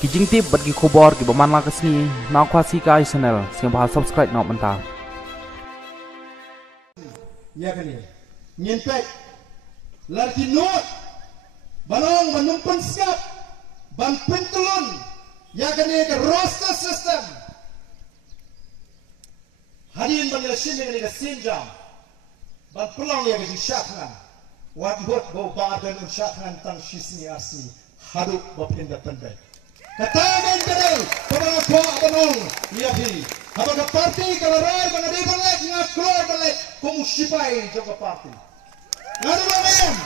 kijing tip bagi kubor ki baman la kesni na kwasi kai channel siang bahas subscribe na mentah ya kan ni nyempek larki not banong menumpan skap ban pentulun ya kan ni ke roster system hadirin ban lesin dengan ni ke sinjam ban pelang ya ke syakhan wat bot bo badan syakhan tang shisni asni haduk bab independent katakan kadal pemang ko banong ya hi apa parti kalau rai bangade balek ngak keluar balek komu sipai jaga parti ngadu bang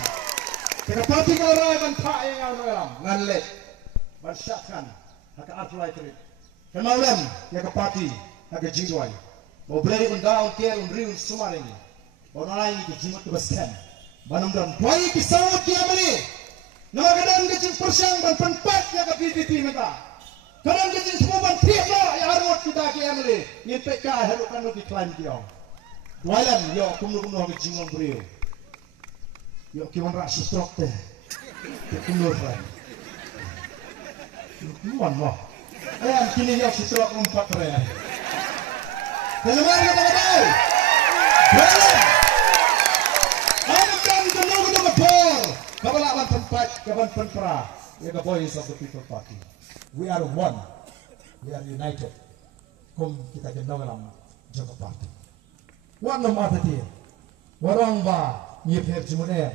ke parti kalau rai ban tha yang ngalam nganlet ban syakhan haka arfulai trit kemalam ya ke parti haka jidwai mau beli undang ker undriun sumar ini mau nalai ke jimat ke baskan banam dan bayi kisah kiamani nama kadang kecil persang dan penpat yang ke PDP minta kadang kecil semua ban tiap lah yang harus kita kiamani ni PK harus kan lebih klaim dia walam yo kumur ke jingon beriu yo kiwan rak strok teh kumur kan kumur mah ayam kini yo strok 4 raya dan mari kita tahu walam Kabalawan tempat, kaban penpera, we are the voice of the people party. We are one, we are united. Kum kita kenal dalam jaga parti. Wan nom apa dia? Warang ba, nyepher jimuner.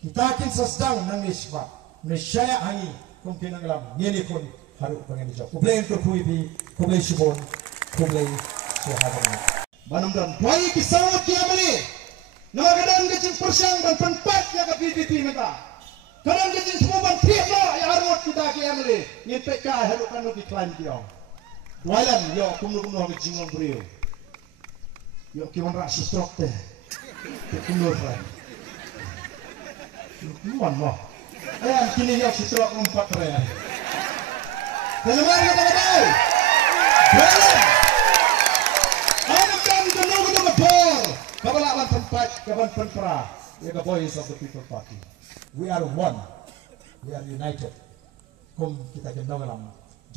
Kita kin sedang nangis ba, nescaya hangi kum kenal dalam nyeli pun harus pengen dijawab. Kublai untuk kuibi, kublai sibon, kublai suhaban. Banam dan bayi kisah kiamani. Nama kadang kecil persang dan penpat yang ke PDP minta. Kadang kecil semua ban tiap lah yang harus kita kiamani. Ni PK harus kan lebih klaim dia. Walam yo kumur ke jingon beriu. Yo kiwan rak strok teh. Kumur kan. Kumur mah. Ayam kini yo strok 4 raya. Dan mari kita tahu. Walam Kabalawan tempat, kaban penpera, we are the voice of the people party. We are one, we are united. Kum kita kenal dalam